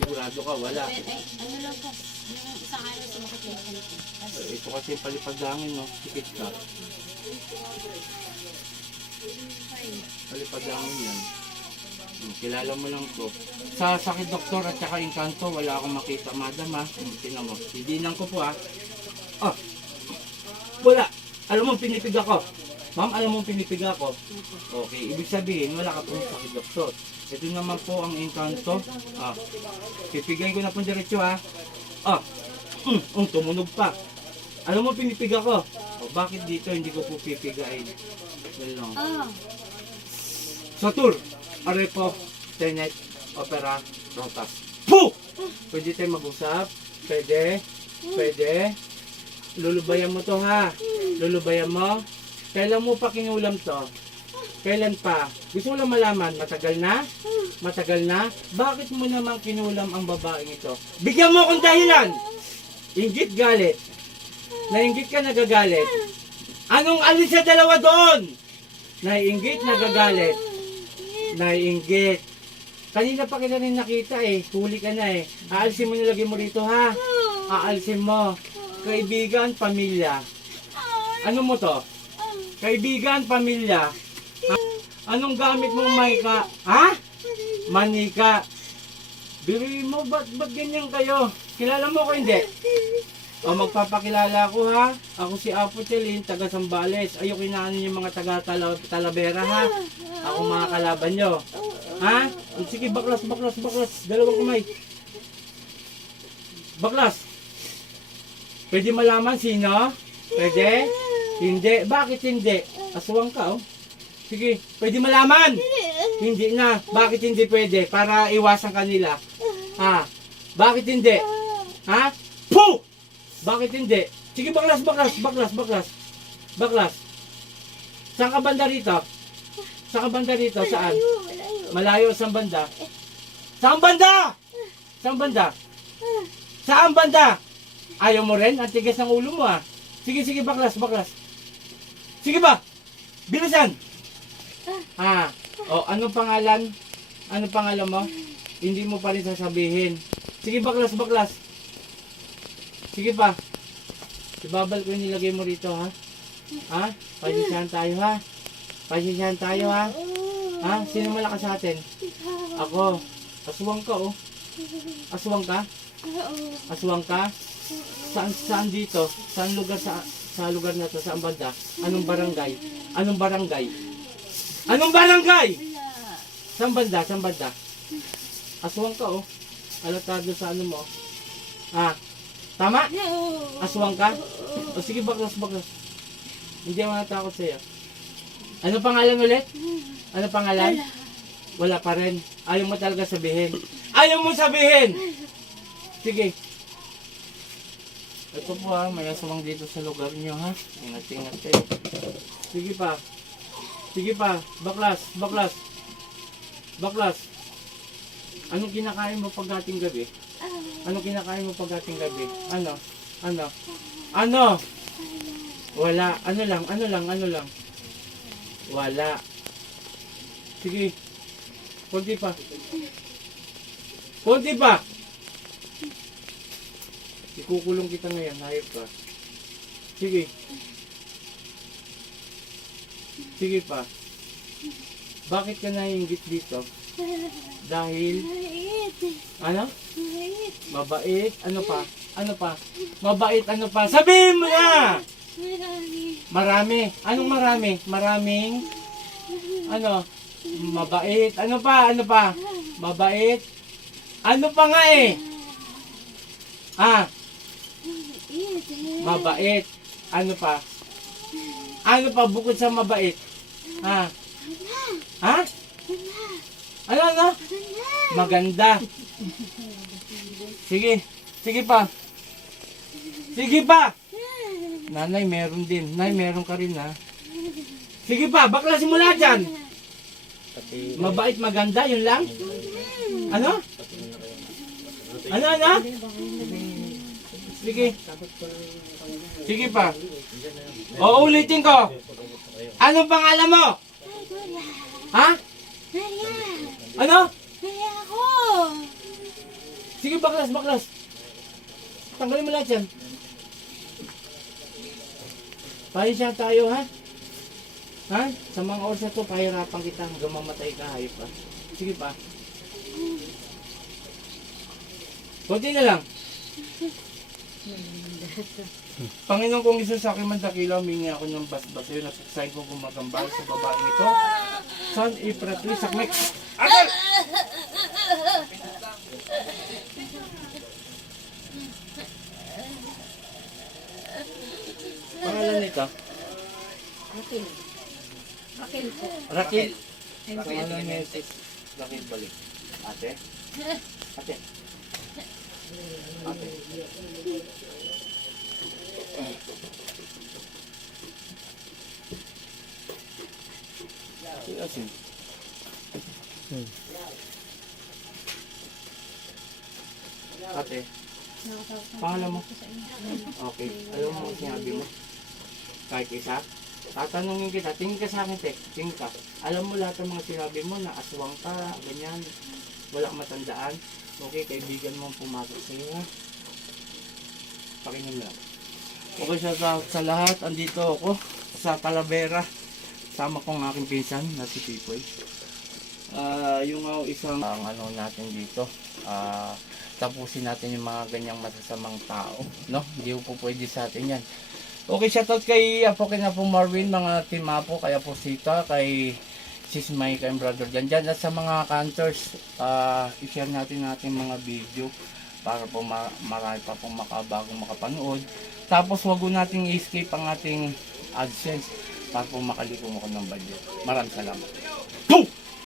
Sigurado ka, wala. Eh, eh, ano lang po, yung isang araw sumakit yung. Tapos, Eh, Ito kasi yung palipad hangin, no? Sikit ka. Palipad hangin yan. Hmm, kilala mo lang to. Sa sakit doktor at saka inkanto, wala akong makita, madam ha. Hmm, Tingnan mo. Hindi ko po ha. Ah! Wala! Alam mo, pinipig ako. Ma'am, alam mo pinipig ako. Okay, ibig sabihin, wala ka pong sakit doktor. Ito naman po ang inkanto. Ah, pipigay ko na po diretso ha. Ah, mm, um, tumunog pa. Alam mo, pinipig ako. O, bakit dito hindi ko po pipigain? Well, no. ah, Satur, Arepo, Tenet, Opera, Rotas. Puh! Pwede tayo mag-usap? Pwede? Pwede? Lulubayan mo to ha? Lulubayan mo? Kailan mo pa kinulam to? Kailan pa? Gusto ko lang malaman, matagal na? Matagal na? Bakit mo naman kinulam ang babaeng ito? Bigyan mo akong dahilan! Inggit galit. Nainggit ka nagagalit. Anong alis sa dalawa doon? Naiinggit nagagalit. Naiinggit. Kanina pa kita rin nakita eh. Huli ka na eh. Aalisin mo nilagay mo rito ha. Aalisin mo. Kaibigan, pamilya. Ano mo to? Kaibigan, pamilya. Ha? Anong gamit mong maika? Ha? Manika. Biri mo, ba't, ba't ganyan kayo? Kilala mo ko hindi? O magpapakilala ako ha. Ako si Apo Chelin, taga Sambales. Ayoko inaanin yung mga taga Tala- Talavera ha. Ako mga kalaban nyo. Ha? Sige, baklas, baklas, baklas. Dalawang kamay. Baklas. Pwede malaman sino? Pwede? Hindi. Bakit hindi? Aswang ka oh. Sige, pwede malaman. Hindi na. Bakit hindi pwede? Para iwasan kanila. Ha? Bakit hindi? Ha? Puh! Bakit hindi? Sige, baklas, baklas, baklas, baklas. Baklas. Saan ka banda rito? Saan ka banda rito? Saan? Malayo, saan banda? Saan banda? Saan banda? Saan banda? Ayaw mo rin? Ang tigas ng ulo mo ah. Sige, sige, baklas, baklas. Sige ba? Bilisan! Ah, o anong pangalan? Anong pangalan mo? Hindi mo pa rin sasabihin. Sige, baklas, baklas. Sige pa. Ibabal ko yung nilagay mo rito, ha? Ha? Pasensyahan tayo, ha? Pasensyahan tayo, ha? Ha? Sino malakas sa atin? Ako. Aswang ka, oh. Aswang ka? Aswang ka? Saan, saan dito? Saan lugar sa sa lugar na to? Saan banda? Anong barangay? Anong barangay? Anong barangay? Saan banda? Saan banda? Aswang ka, oh. Alatado sa ano mo. Ah, tama? Aswang ka? O sige, baklas, baklas. Hindi ako natakot sa'yo. Ano pangalan ulit? Ano pangalan? Wala pa rin. Ayaw mo talaga sabihin. Ayaw mo sabihin! Sige. Ito po ha, may aswang dito sa lugar nyo ha. Ingat-ingat kayo. Sige pa. Sige pa. Baklas, baklas. Baklas. Anong kinakain mo pag ating gabi? Anong kinakain mo pag ating gabi? Ano? Ano? Ano? Wala. Ano lang? Ano lang? Ano lang? Wala. Sige. Kunti pa. Kunti pa. Ikukulong kita ngayon. Hayop ka. Sige. Sige pa. Bakit ka naiingit dito? Dahil, ano? Mabait. Ano pa? Ano pa? Mabait. Ano pa? Sabihin mo na! Marami. Anong marami? Maraming? Ano? Mabait. Ano pa? Ano pa? Mabait. Ano pa nga eh? Ah, mabait. Ano pa? Ano pa bukod sa mabait? Ha? Ha? Ano ano? Maganda. Sige. Sige pa. Sige pa. Nanay, meron din. Nay, meron ka rin ha. Sige pa, bakla simula dyan. Mabait, maganda, yun lang? Ano? Ano, ano? Sige. Sige pa. O, ulitin ko. Anong pangalan mo? Ha? Ano? Sige, baklas, baklas. Tanggalin mo lahat yan. Pahisya tayo, ha? Ha? Sa mga oras na to, pahirapan kita hanggang mamatay ka, hayop ka. Sige pa. Kunti na lang. Panginoon kong isa sa akin mandakila, humingi ako ng basbas sa'yo na suksahin ko gumagambal sa babaeng ito. San Ipratli, sakmek. Atal! Pangalan nito? Rakil. Rakil po. Niya ito. Rakil balik. Ate? Ate? Asin. Ate, pangalan mo? Okay. Alam mo ang sinabi mo? Kahit isa? Tatanungin kita, tingin ka sa akin, Tek. Tingin ka. Alam mo lahat ng mga sinabi mo na aswang ka, ganyan. Wala kang matandaan. Okay, kaibigan mo pumasok sa iyo. Pakinggan mo lang. Okay, sa, sa, sa lahat, andito ako sa Talavera. Sama ko ang aking pinsan na si Pipoy. Ah, yung uh, isang ang ano natin dito. Ah, tapusin natin yung mga ganyang masasamang tao, no? Hindi po pwede sa atin 'yan. Okay, shoutout kay Apo kay na po Marvin, mga team Apo, kay Apo Sita, kay Sis May, kay brother dyan dyan. At sa mga cantors, ah, i-share natin natin mga video para po ma- marami pa pong makabagong makapanood. Tapos wag nating i-escape ang ating AdSense para po makalikom ako ng budget. Maraming salamat.